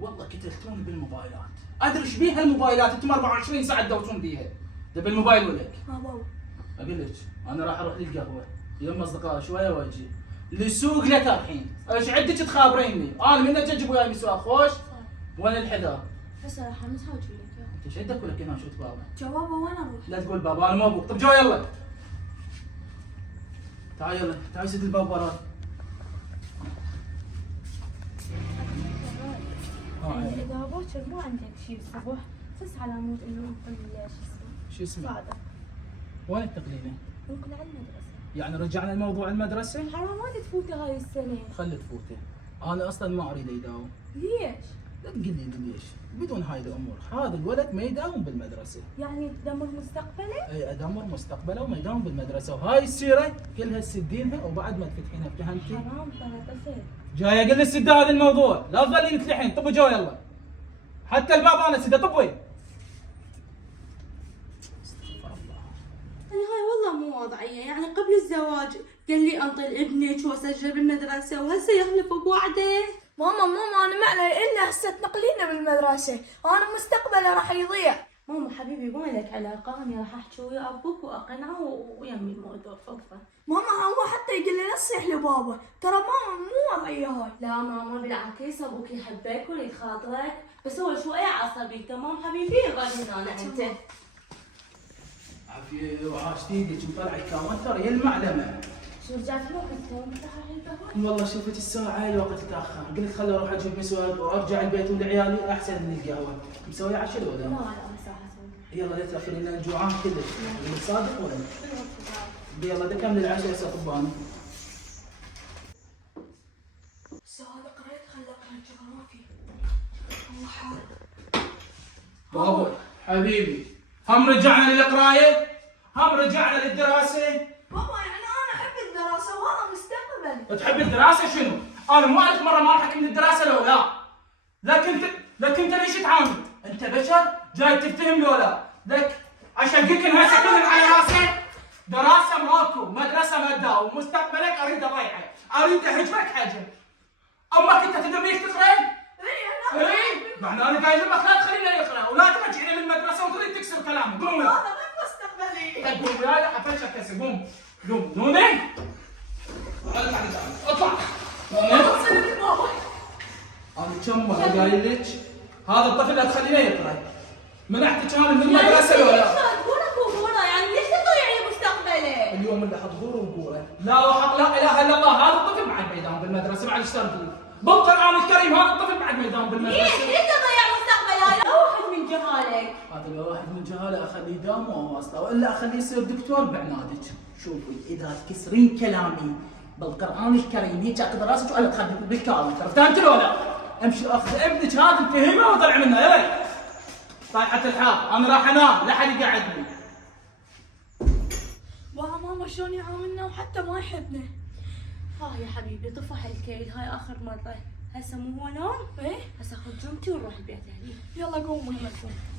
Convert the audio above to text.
والله قتلتوني بالموبايلات. ادري ايش بيها الموبايلات، انتم 24 ساعه تدوسون بيها. تبي الموبايل ولك؟ ما بابا. اقول لك انا راح اروح للقهوه يم اصدقائي شويه واجي. للسوق لك الحين، ايش عندك تخابريني؟ انا من اجي اجيب وياي مسواق خوش؟ وين الحذاء؟ هسه راح امسح واجيب لك اياه. انت ايش عندك ولك هنا شوت بابا؟ جو بابا وين اروح؟ لا تقول بابا انا مو ابوك، طب جو يلا. تعال يلا، تعال سد الباب وراي. يعني اذا باكر ما عندك شيء الصبح بس على مود انه نقول شو اسمه؟ صادق. وين التقليله؟ نقول على المدرسه. يعني رجعنا لموضوع المدرسه؟ حرام ما تفوته هاي السنه. خلي تفوته. انا اصلا ما اريد يداوم. ليش؟ لا تقول لي ليش؟ بدون هاي الامور، هذا الولد ما يداوم بالمدرسه. يعني تدمر مستقبله؟ اي ادمر مستقبله وما يداوم بالمدرسه، وهاي السيره كلها تسدينها وبعد ما تفتحينها، فهمتي؟ حرام ترى طفل. جاي اقول لك سد هذا الموضوع، لا تظلين تلحين، طبوا جو يلا. حتى الباب انا سده، طبي. يعني هاي والله مو وضعيه، يعني قبل الزواج قال لي انطي ابنك واسجل بالمدرسه وهسه يخلف بوعده. ماما انا ما علي الا هسه تنقلينا بالمدرسه، انا مستقبلي راح يضيع. ماما حبيبي ما لك علاقه، انا راح احكي ويا ابوك واقنعه ويمي الموضوع فوقه. ماما هو حتى يقول لي لا تصيح لبابا، ترى ماما مو وضعيه هاي. لا ماما بالعكس ابوك يحبك ويريد خاطرك، بس هو شويه عصبي. تمام حبيبي؟ غاد هنا انت. عافيه وعاش ايدك وطلعت كاونتر يا المعلمه. شو رجعت الوقت تو مفتاح القهوه؟ والله شفت الساعه الوقت تاخر، قلت خلي اروح اجيب مسواق وارجع البيت ولعيالي احسن من القهوه. مسوي عشاء ولا؟ لا هسه اسوي. يلا لا تاخرين لان جوعان كلش. صادق ولا؟ يلا دكمل العشاء هسه طباني. هذا قريت خلى اقرا الجغرافي. الله حال. بابا حبيبي، هم رجعنا للقرايه؟ هم رجعنا للدراسه؟ بابا يعني انا احب الدراسه وهذا مستقبل. تحب الدراسه شنو؟ انا مو ألف مره ما اضحك من الدراسه لو لا. لكن انت ليش تعاند؟ انت بشر جاي تفتهم لو لا؟ لك اشقك هسه كل على راسك. دراسه ماكو، مدرسه ما تداوم، مستقبلك اريد اضيعه، اريد اهجرك حجر. امك انت تدري تقرا؟ اي معناه انا قايل لك لا تخلينا يقرا ولا ترجعنا من المدرسه وتريد تكسر كلامه. قوم هذا من مستقبلي. قوم لا افشك هسه. قوم نوني اطلع. انا كم مره قايل لك هذا الطفل لا تخلينه يقرا. منعتك انا من المدرسه ولا لا؟ تقولك وقوله، يعني ليش تضيعي مستقبله؟ اليوم اللي حضور وقوله لا وحق لا اله الا الله. هذا الطفل بعد ما يداوم بالمدرسه، معلش تركي بالقران الكريم هذا الطفل بعد ما يداوم بالمدرسه. ليش تضيع مستقبله؟ هذا واحد من جهالك. هذا لو واحد من جهاله اخليه يداوم وواسطه، والا اخليه يصير دكتور بعنادك. شوفي اذا تكسرين كلامي بالقران الكريم هيك اقدر راسك وعلى تخدم بالكالندر، فهمت ولا لا؟ امشي اخذ ابنك هذا الفهمه وطلع منها يلا. طايحه الحاط انا راح انام لا حد يقعدني. ماما شلون يعاملنا وحتى ما يحبنا. ها يا حبيبي طفح الكيل، هاي اخر مره. هسه مو هو نوم؟ ايه هسه خذ جمتي ونروح البيت يعني. يلا قوموا يلا قوموا.